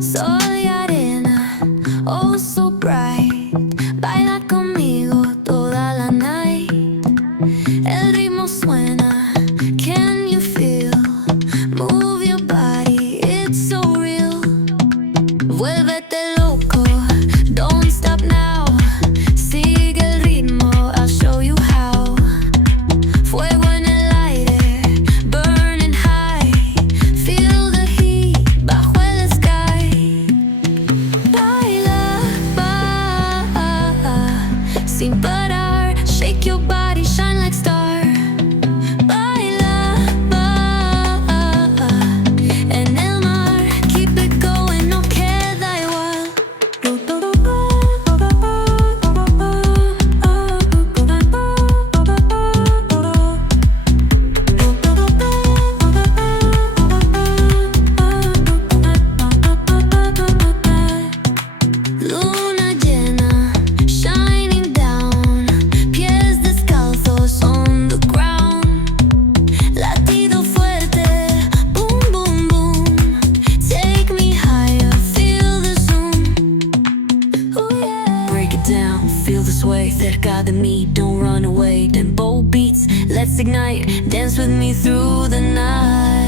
Sol y arena, oh so bright. Baila conmigo toda la night. El ritmo suena, can you feel? Move your body, it's so real. Vuélvete loco, don't stop now. Sigue el ritmo, I'll show you how. Fuego en el aire, burning high. Feel the heat bajo el sky. Baila, sin parar. Shake your body, shine like star. Baila, en el mar. Keep it going, no queda igual. Luna llena, shining down. Pies descalzos on the ground. Latido fuerte, boom, boom, boom. Take me higher, feel the zoom. Oh yeah. Break it down, feel the sway. Cerca de mí, don't run away. Tempo beats, let's ignite. Dance with me through the night.